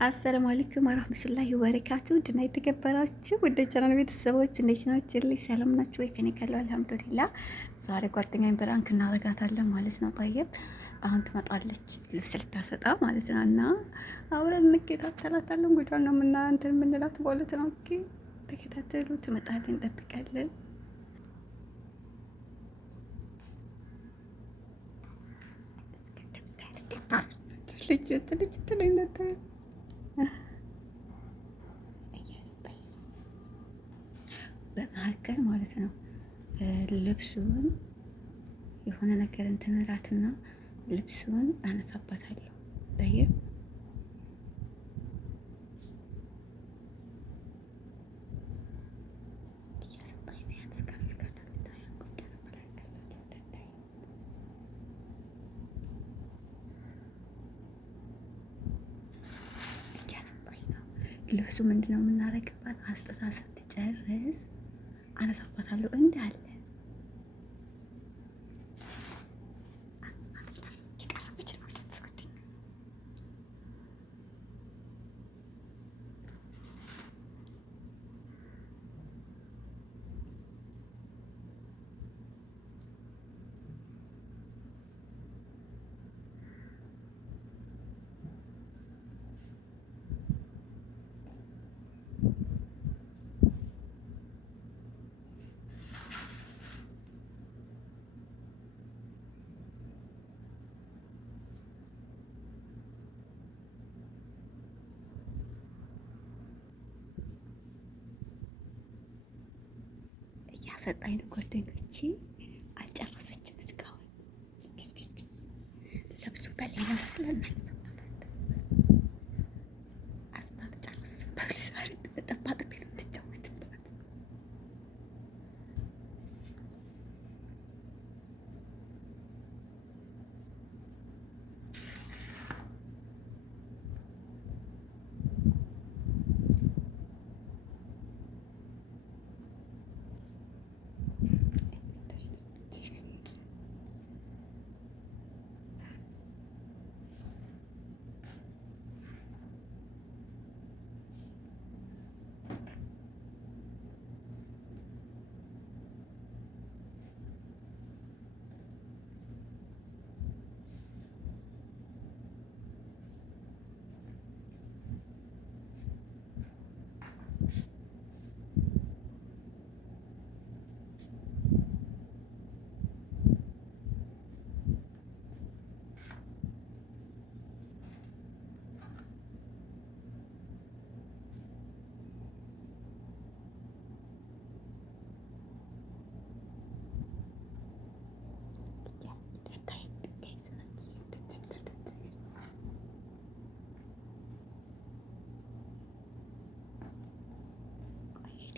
አሰላሙ አለይኩም ወራህመቱላሂ ወበረካቱ ድና የተከበራችሁ ወደ ቻናል ቤተሰቦች እንዴት ናችሁ? ሰላም ናችሁ ወይ? ከኔ ጋር አልሐምዱሊላህ። ዛሬ ጓደኛዬን ብራንክ እናረጋታለን ማለት ነው። ጠይብ አሁን ትመጣለች ልብስ ልታሰጣ ማለት ነው። እና አብረን እንከታተላታለን። ጉዷን ነው እንትን የምንላት ማለት ነው። ኦኬ ተከታተሉ። ትመጣለን፣ እንጠብቃለን። ልጅ ትለኝነት በመካከል ማለት ነው። ልብሱን የሆነ ነገር እንትን እላትና ልብሱን አነሳባታለሁ። ጠይብ ልብሱ ምንድነው የምናረግባት? አስጥታ ስትጨርስ አነሳባታለሁ እንዳለ ያሰጣኝ ነው። ጓደኞቼ አልጨረሰችም እስካሁን። ለብሱ በሌላ ስለናይሰባታል አስባት ጨርስ በልሳሪ ተጠባጥ ቤት ተጫወትባት።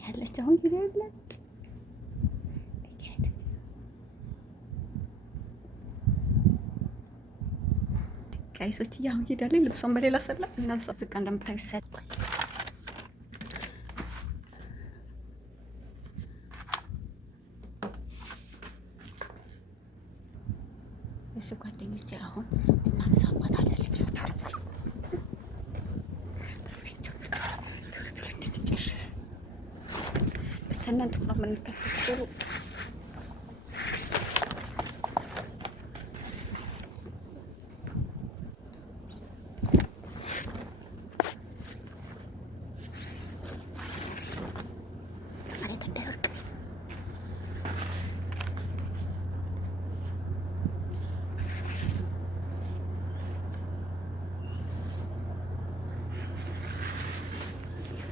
ያለች አሁን ጊዜ ያለች ጋይሶች አሁን ሄዳለች። ልብሷን በሌላ ሰላ እናንሳ ስቃ እንደምታዩ ሰጥ እሺ ጓደኞቼ አሁን እናነሳባታለን። ልብሷ ታርፋል እናንተ ሁሉ ምን ተከታተሉ። ማለት እንደርቅ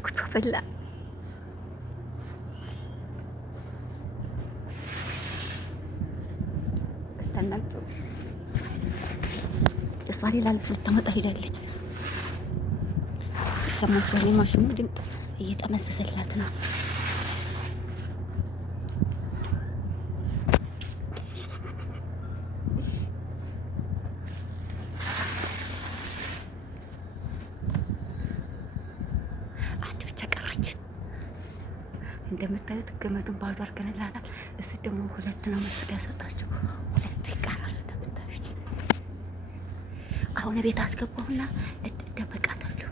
ኩባላ ተናግቶ እሷ ሌላ ልብስ ልታመጣ ሄዳለች። ይሰማችኋል? የማሽኑ ድምፅ እየጠመዘዘላት ነው። አንድ ብቻ ቀረችን። እንደምታዩት ገመዱን ባዶ አድርገንላታል። እዚህ ደግሞ ሁለት ነው መስቀያ ያሰጣችሁ፣ ሁለት ይቀራል። እንደምታዩት አሁን ቤት አስገባሁና እደበቃታለሁ።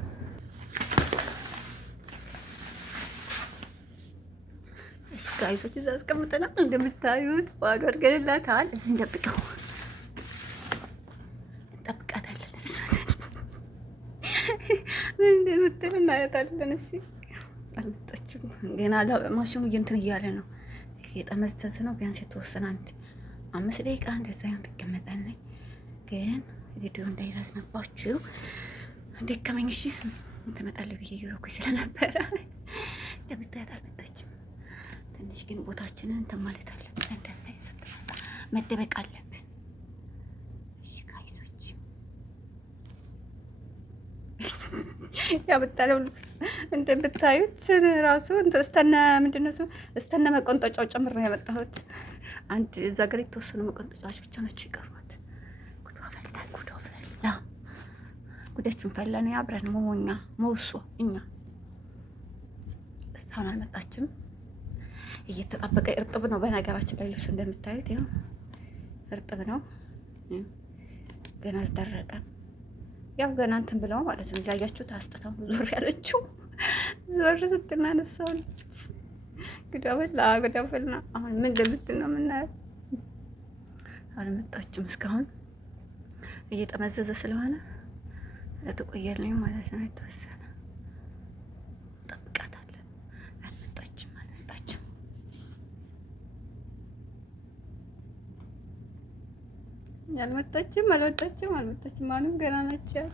ጋይሶች እዛ አስቀምጠናል። እንደምታዩት ባዶ አድርገንላታል። እዚህ እንደብቀው እንጠብቃታለን። ምን እንደምትል እናያታለን። እሺ አልመጣችም ገና ማሽኑ እንትን እያለ ነው፣ እየጠመዘዘ ነው። ቢያንስ የተወሰነ 5 ደቂቃ እንደዛ ያን ትቀመጣለች። ግን ቪዲዮ እንዳይረዝምባችሁ እንደከመኝ እሺ ትመጣለች ብዬ እየሮኩኝ ስለነበረ እንደምታያት አልመጣችም። ትንሽ ግን ቦታችንን እንትን ማለት አለብን። እንደዚህ ስትመጣ መደበቅ አለብን። እሺ ጋይሶች ያመጣለው ልብስ እንደምታዩት ራሱ እስተነ ምንድነው እሱ እስተነ መቆንጠጫው ጨምሮ ነው ያመጣሁት። አንድ እዛ ጋር የተወሰኑ መቆንጠጫዎች ብቻ ናቸው የቀሯት። ጉዷ ፈላ፣ ጉዷ ፈላ፣ ጉዳችን ፈላ ነው። አብረን መሞኛ መውሶ እኛ እስካሁን አልመጣችም። እየተጣበቀ እርጥብ ነው። በነገራችን ላይ ልብሱ እንደምታዩት ይኸው እርጥብ ነው፣ ገና አልደረቀም። ያው ገና እንትን ብለው ማለት ነው። ያያችሁት አስጥተው ዞር ያለችው ዞር ስትናነሳው ግዳበላ ግዳበላ። አሁን ምን እንደምትል ነው የምናየው። አልመጣችም እስካሁን እየጠመዘዘ ስለሆነ ትቆያለኝ ማለት ነው። የተወሰነ ጠብቃታለን። አልመጣችም አልመጣችም። አልመጣችም አልመጣችም አልመጣችም። አሁንም ገና ናቸው።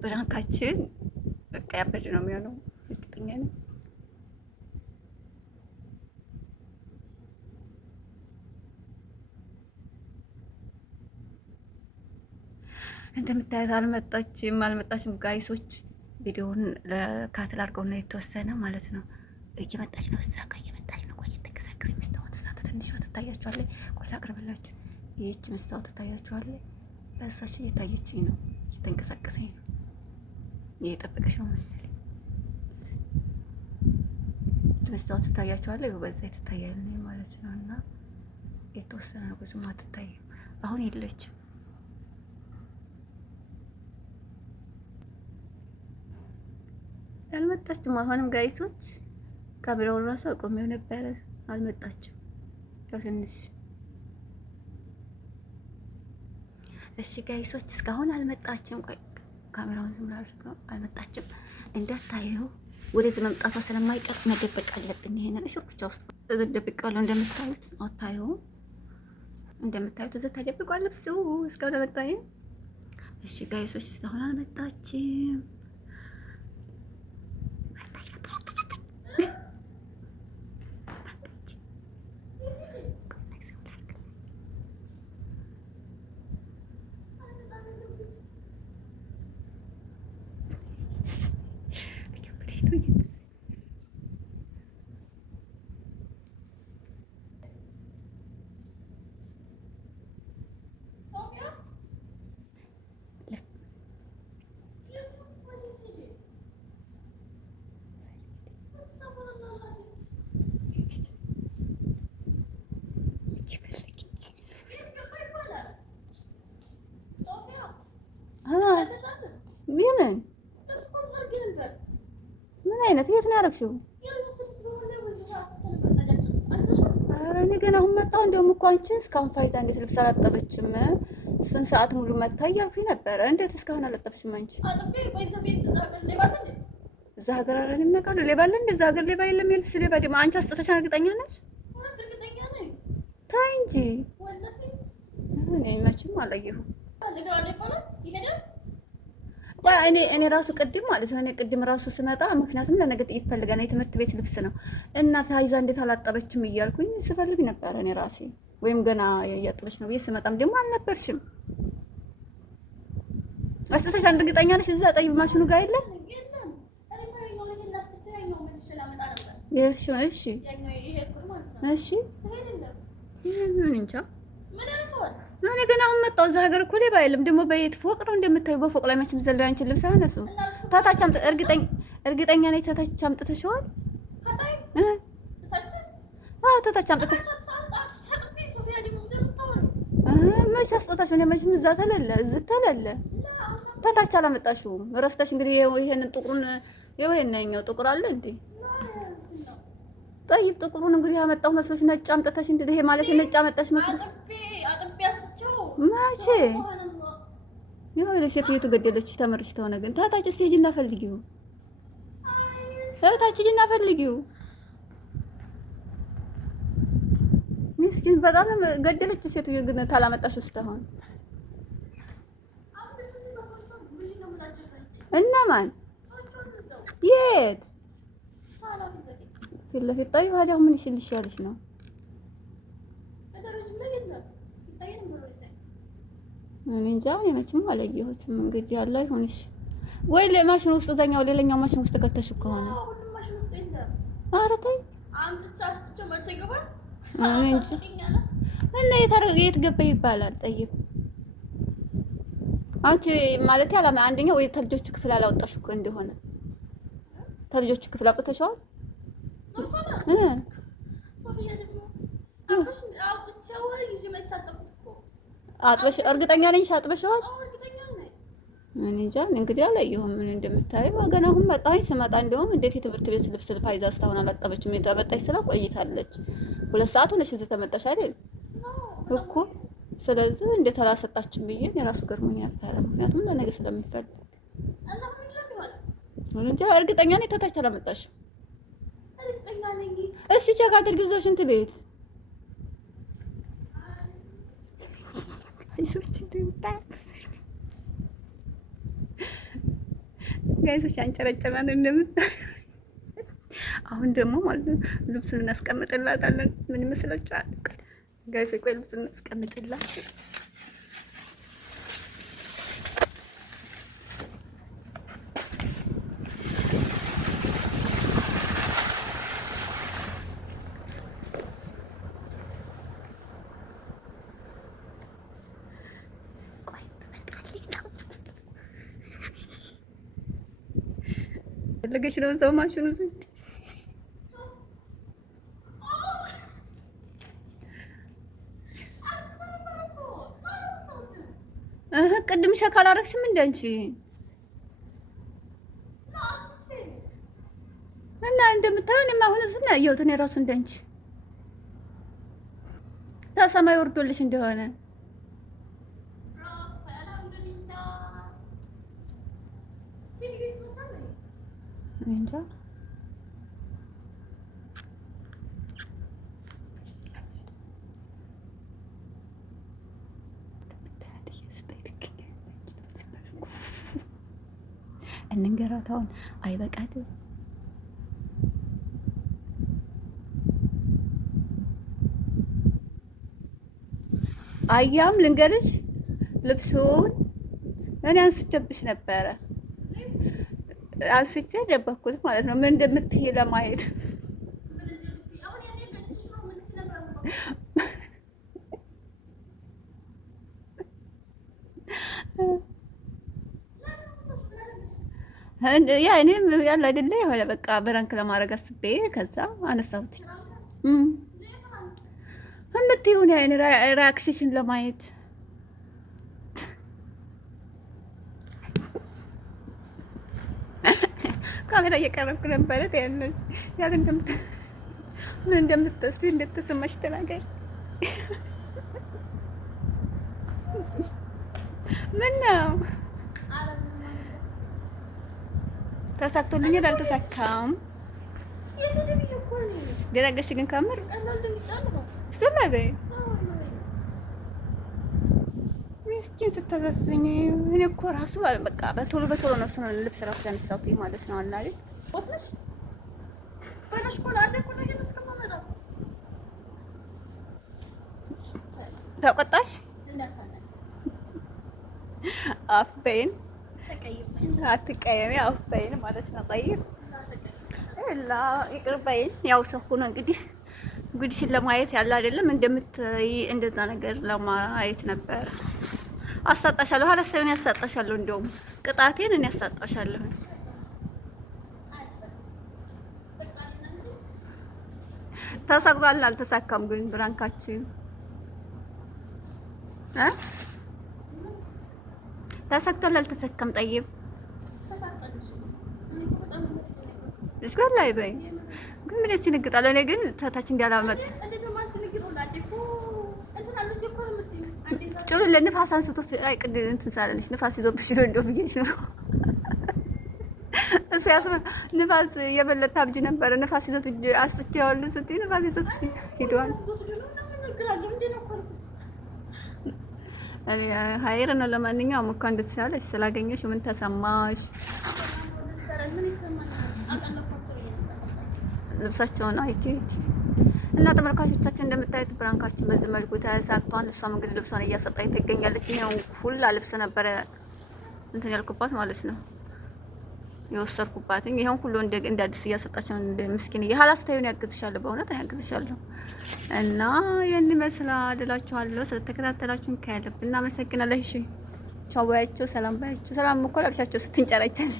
ብራንካችን በቃ ያበድ ነው የሚሆነው። እርግጠኛ ነኝ። እንደምታዩት አልመጣችም ጋይሶች። ቪዲዮውን ለካትል አድርገው ነው የተወሰነ ማለት ነው። እየመጣች ነው፣ እዛ ጋር እየመጣች ነው። ቆይ ተንቀሳቀስ። መስታወት እዛ ትንሿ ትታያችኋለች። ቆይ ላቅርብላችሁ። ይህች መስታወት ትታያችኋለች። በእሳች እየታየችኝ ነው፣ እየተንቀሳቀሰኝ ነው። እየጠበቀች ነው መሰለኝ። መስታወት ትታያችኋለች። ይኸው በዛ ትታያለች ማለት ነው። እና የተወሰነ ነው፣ ብዙም አትታይም። አሁን የለችም። አልመጣችም። አሁንም ጋይሶች ካሜራውን ራሱ አቆሜው ነበረ፣ አልመጣችም። ያው ትንሽ እሺ ጋይሶች እስካሁን አልመጣችም። ቆይ ካሜራውን ዝም አድርገው አልመጣችም። እንዳታየው ወደዚህ መምጣቷ ስለማይቀር መደበቅ አለብን። ይሄንን እሽርኩቻ ውስጥ ደብቀዋለሁ። እንደምታዩት አታየው፣ እንደምታዩት እዚህ ተደብቋል ልብሱ። እስካሁን አልመጣችም። እሺ ጋይሶች እስካሁን አልመጣችም። ምን አይነት የት ነው ያደረግሽው? ኧረ እኔ ገና አሁን መጣሁ። እንደውም እኮ አንቺ እስካሁን ፋይዳ እንዴት ልብስ አላጠበችም? ስንት ሰዓት ሙሉ መታ እያልኩኝ ነበረ። እንዴት እስካሁን አላጠብሽም አንቺ? እዛ ሀገር አረን ይመቃሉ ሌባ አለ። እንደዛ ሀገር ሌባ የለም። የልብስ ሌባ ደግሞ አንቺ አስጠተሻል። እርግጠኛ ነሽ? ታይ እንጂ እኔ መቼም አላየሁም። እኔ ራሱ ቅድም ማለት ነው። እኔ ቅድም ራሱ ስመጣ ምክንያቱም ለነገ ጥይት ፈልጋና የትምህርት ቤት ልብስ ነው እና ፋይዛ እንዴት አላጠበችም እያልኩኝ ስፈልግ ነበር እኔ ራሴ። ወይም ገና እያጠበች ነው ብዬ ስመጣም ደግሞ አልነበርሽም። አስጠተሻል። እርግጠኛ ነሽ? እዛ ጠይብ ማሽኑ ጋር የለም። እሺ እሺ ምን እንጃ። እኔ ገና አሁን መጣሁ። እዛ ሀገር እኮ ሌባ የለም። ደግሞ በየት ፎቅ ነው እንደምታዩ? በፎቅ ላይ መቼም ዘለው አንቺን ልብስ አነሱ። ታታች እርግጠኛ ነኝ ታታች አምጥተሽዋል። ታታች አምጥተሽ መች አስጦታሽ? እኔ መቼም እዛ ተለለ እዚህ ተለለ ታታች አላመጣሽውም። ረስተሽ እንግዲህ ይሄንን ጥቁሩን ይሄኛው ጥቁር አለ እንዴ? ጠይብ ጥቁሩን እንግዲህ ያመጣው መስሎሽ ነጭ አምጥተሽ እንዴ? ይሄ ማለት ነጭ አመጣሽ መስሎሽ መቼ? ያው ለሴትዮ ተገደለች ተመርሽ ተሆነ ግን ታታች እስቲ ሂጂና ፈልጊው። ታች ሂጂና ፈልጊው። ምስኪን በጣም ገደለች ሴትዮ ግን ታላመጣሽ ውስጥ አሁን እነማን የት ፊት ለፊት ጠይብ ታዲያ ምን ይልሻልሽ ነው? እኔ እንጃ እኔ መቼም አላየሁትም። እንግዲህ ያለ ይሁንሽ ወይ ለማሽን ውስጥ እዛኛው ሌላኛው ማሽን ውስጥ ከተሽ ከሆነ ኧረ ተይ እኔ እንጃ እና የት ገባ ይባላል። ጠይብ አንቺ ማለት ያለ አንደኛው ወይ ተልጆቹ ክፍል አላወጣሽ እኮ እንደሆነ ተልጆቹ ክፍል አውጥተሽዋል። አጥበሽ እርግጠኛ ነኝ አጥበሽዋል። እኔ እንጃ እንግዲህ አላየሁም ምን እንደምታየው ገና አሁን መጣኝ። ስመጣ እንደውም እንዴት የትምህርት ቤት ልብስ ፋይዛ እስካሁን አላጠበችም። የተመጣች ስለ ቆይታለች 2 ሰዓት ሆነሽ እዚህ ተመጣሽ አይደል እኮ። ስለዚህ እንዴት አላሰጣችም ብዬ የራሱ ገርሞኝ ነበረ። ምክንያቱም ለነገ ስለሚፈልግ እንጃ እርግጠኛ ነኝ ተታች አላመጣሽም። እስቲ ቼክ አድርጊ እዛው ሽንት ቤት አይሶች እንደምታይ ጋይሶች አንጨረጨራን እንደምታይ። አሁን ደግሞ ማለት ነው ልብሱን እናስቀምጥላታለን። ምን ይመስላችኋል ጋይሶች? ቆይ ልብሱን እናስቀምጥላት። ፈለገች ነው ሰው ማሽኑ ዘንድ ቅድም ሸካ አላረግሽም እንደ አንቺ እና እንደምታየው እኔማ አሁን እዚህ ነው ያየሁት። እኔ እራሱ እንደ አንቺ ተሰማይ ወርዶልሽ እንደሆነ እንጃ እንንገራታውን አይበቃትም። አያም ልንገርሽ ልብሱን እኔ አንስቼብሽ ነበረ አልፍቼ ደበኩት ማለት ነው። ምን እንደምትይ ለማየት ያ እኔም ያለ አይደለ የሆነ በቃ በራንክ ለማድረግ አስቤ ከዛ አነሳሁት። እምትይውን ያን ሪአክሽን ለማየት ካሜራ እየቀረብኩ ነበረ። ታያለሽ ያት ምን እንደምትስቲ እንደተሰማሽ ተናገር። ምን ነው ተሳክቶልኛል አልተሳካም? ደረገሽ ግን ከምር ስለማበ ምስኪን ስታሳዝኝ እኔ እኮ ራሱ በቃ በቶሎ ነው እሱን ልብስ ራሱ ያነሳሁት ማለት ነው። አላሪ ወጥነሽ በላሽ ኮላ አለ ኮላ እየተስከማመጣ ተቆጣሽ አፍበይን አትቀየሚ አፍበይን ማለት ነው። ጠይብ እላ ይቅርበይን። ያው ሰው ሆኖ እንግዲህ ጉድሽን ለማየት ያለ አይደለም እንደምትይ እንደዛ ነገር ለማየት ነበር። አስታጣሻለሁ አላስተውን ያሳጣሻለሁ። እንደውም ቅጣቴን እኔ ያሳጣሻለሁ። ተሳክቷል አልተሳካም ግን ብራንካችን ተሳክቷል አልተሰካም? ጠይብ እስካለ ላይ በይ ግን ምን ያስደነግጣል? እኔ ግን ታች እንዲያላመጥ ጭሩ ለንፋስ አንስቶ አይቅድ እንትን ሳለልሽ ንፋስ ይዞብሽ ነው እንደው ብዬሽ ነው። እሱ ያስመ ንፋስ የበለጠ አብጂ ነበረ። ንፋስ ይዞት አስጥቼዋለሁ ስትይ ንፋስ ይዞት ሄዷል። ሀይር ነው። ለማንኛውም እንኳን ደስ ያለሽ ስላገኘሽ። ምን ተሰማሽ? ልብሳቸውን አይኬት እና ተመልካቾቻችን እንደምታዩት ብራንካችን በዚህ መልኩ ተሳክቷል። እሷም እንግዲህ ልብሷን እያሰጣች ትገኛለች። ይሄው ሁላ ልብስ ነበረ እንትን ያልኩባት ማለት ነው የወሰድኩባትኝ። ይሄን ሁሉ እንደ አዲስ እያሰጣቸው እንደ ምስኪን የሐላስታዩን ያግዝሻለሁ፣ በእውነት ያግዝሻለሁ። እና ያን ይመስላል እላችኋለሁ። ስለተከታተላችሁን ከልብ እናመሰግናለን። እሺ ቻው ባያቸው፣ ሰላም ባያቸው። ሰላም እኮ ላልሻቸው ስትንጨረጨል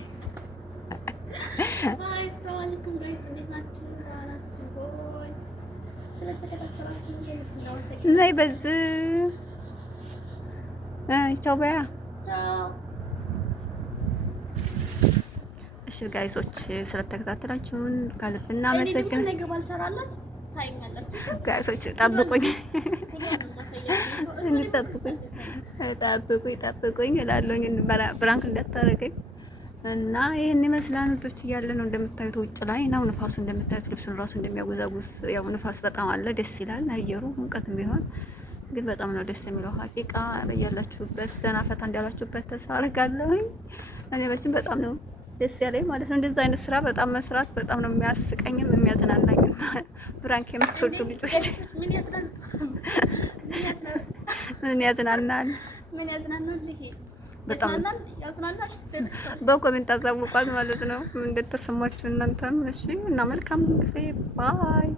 ነይ በዚህ ቻው በያ። እሺ ጋይሶች ስለተከታተላችሁን ከልብ እናመሰግናለን። ጋይሶች ጠብቁኝ ጠብቁኝ እላለሁኝ ብራንክ እንዳታረገኝ እና ይሄን ይመስላል ውዶች። እያለ ነው እንደምታዩት ውጭ ላይ ነው ንፋሱ። እንደምታዩት ልብሱን ራሱ እንደሚያጎዛጉዝ ያው ንፋስ በጣም አለ። ደስ ይላል አየሩ፣ ሙቀትም ቢሆን ግን በጣም ነው ደስ የሚለው። ሀቂቃ በያላችሁበት ዘና ፈታ እንዳላችሁበት ተስፋ አደርጋለሁኝ። እኔ በዚህ በጣም ነው ደስ ያለኝ ማለት ነው። እንደዛ አይነት ስራ በጣም መስራት በጣም ነው የሚያስቀኝም የሚያዝናናኝም። ብራንክ የምትወዱ ልጆች ምን ያዝናናል? በጣም በኮሜንት አሳውቋት ማለት ነው እንደተሰማችሁ እናንተም። እሺ እና መልካም ጊዜ ባይ